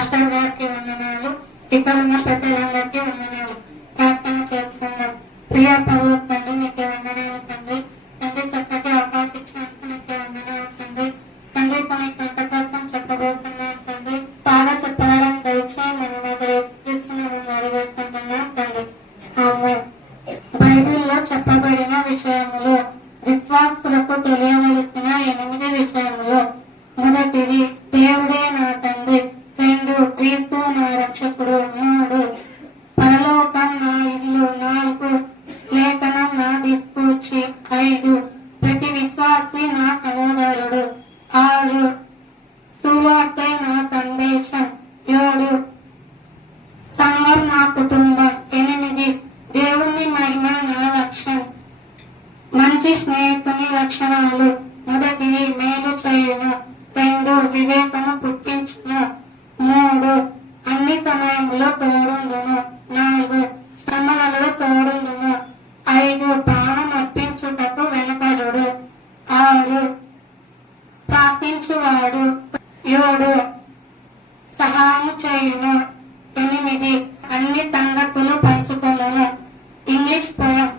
Master గారికి వందనాలు, ఇక్కడ ఉన్న పెద్దలందరికీ వందనాలు. ప్రార్థన చేసుకుందాం. ప్రియ పరలోక తండ్రి, నీకే వందనాలు తండ్రి. తండ్రి, చక్కటి అవకాశం ఇచ్చినందుకు నీకే వందనాలు తండ్రి. తండ్రి, కొన్ని కృతజ్ఞతలు చెప్పబోతున్నాం తండ్రి. బాగా చెప్పడం దయచేసి మనం యేసుక్రీస్తునామములో అడిగేసుకుంటున్నాం తండ్రి. ఆమేన్. బైబిల్లో చెప్పబడిన విషయములు, విశ్వాసులకు తెలియవలసిన 8 విషయములు. మొదటిది, దేవుడే నా తండ్రి. 2, క్రీస్తు నా రక్షకుడు. 3, పరలోకం నా ఇల్లు. 4, లేఖనం నా దిక్సూచి. 5, ప్రతి విశ్వాసి నా సహోదరుడు. 6, సువార్తే నా సందేశం. 7, సంఘం నా కుటుంబం. 8, దేవుని మహిమ నా లక్ష్యం. మంచి స్నేహితుని లక్షణాలు. మొదటిది, మేలు చేయును. 2, వివేకము పుట్టించును. 3, అన్ని సమయంలో తోడుండును. 4, శ్రమలలో తోడుండును. 5, ప్రాణం అర్పించుటకు వెనకడుడు. 6, ప్రార్థించువాడు. 7, సహాయము చేయును. 8, అన్ని సంగతులు పంచుకొనును. English poem.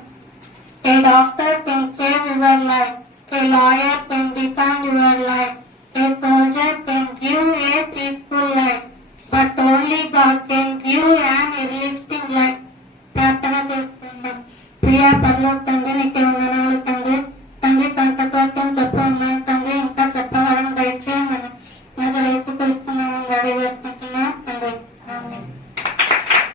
A doctor can save your life. A lawyer can defend your life. A soldier can give a peaceful life. But only God can give an everlasting life. ప్రార్థన చేసుకుందాం. ప్రియ పరలోక తండ్రి, నీకే